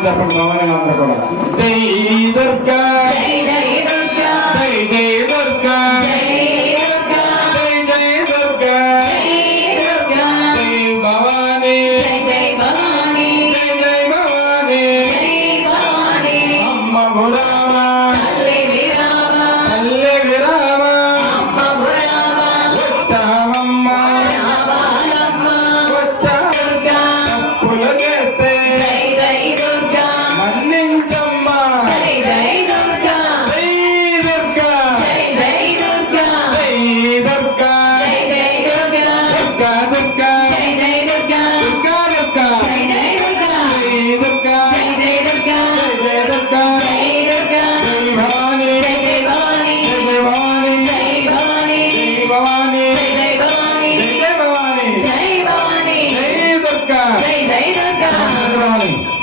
ஆந்திர பிரதேசம் ஆந்திர பிரதேசம் செய்தற்க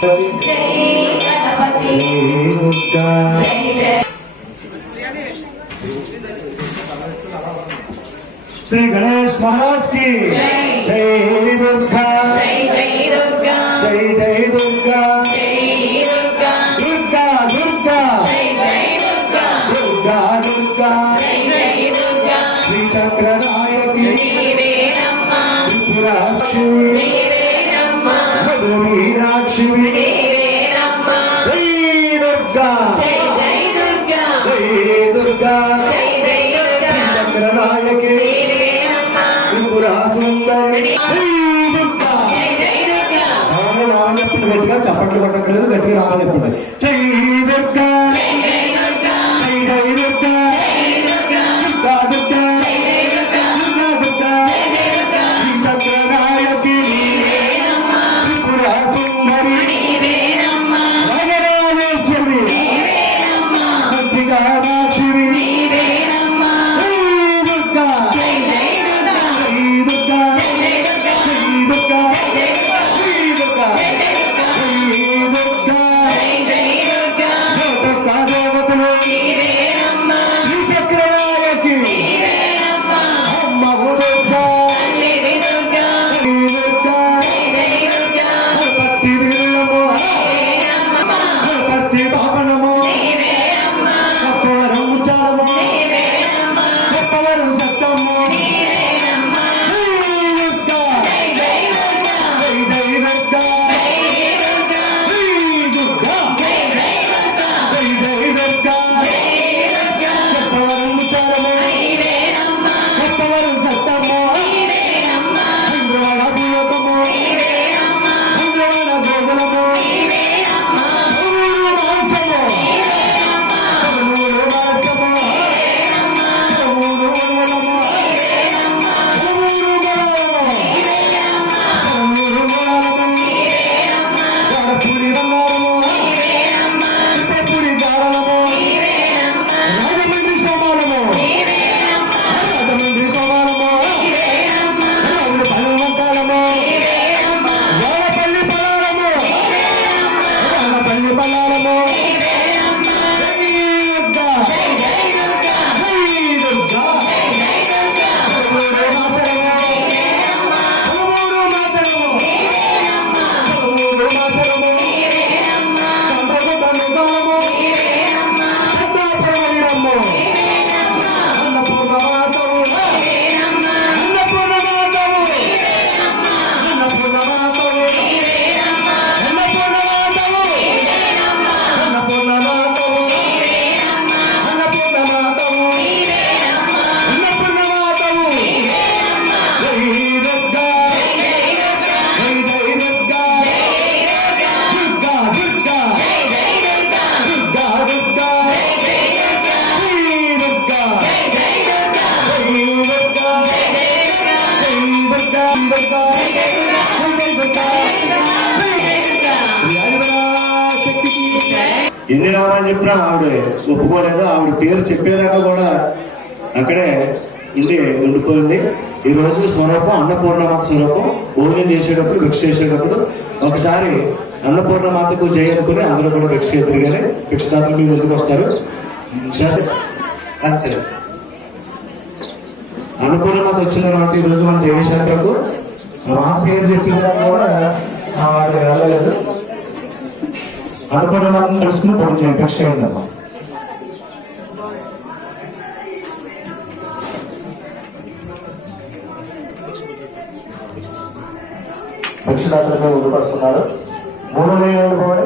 श्री गणेश महाराज की जय दुर्गा చప్పట్లు కొట్టకూడదు గట్టిగా రావాలి ఎన్ని నామాలు చెప్పినా ఆవిడ ఒప్పుకోలేదు ఆవిడ పేరు చెప్పేదాకా కూడా అక్కడే ఉండి ఉండిపోయింది. ఈ రోజు స్వరూపం అన్నపూర్ణమాత స్వరూపం భోజనం చేసేటప్పుడు భిక్ష చేసేటప్పుడు ఒకసారి అన్నపూర్ణమాతకు చేయనుకుని అందరూ కూడా భిక్ష ఎదురుగానే భిక్షదాతలు మీ ముందుకు వస్తారు. అంతే. అనుకూలంగా వచ్చిన తర్వాత ఈ రోజు మన జయశంకర్కు మా పేరు చెప్పిన కూడా ఆవిడ వెళ్ళలేదు. అనుకున్న వాళ్ళని తెలుసుకుని కొంచెం ఇంట్రెస్ట్ చేయండి భిక్షదాతలుగా ఉండిపడుతున్నారు మూడు వేల పోయి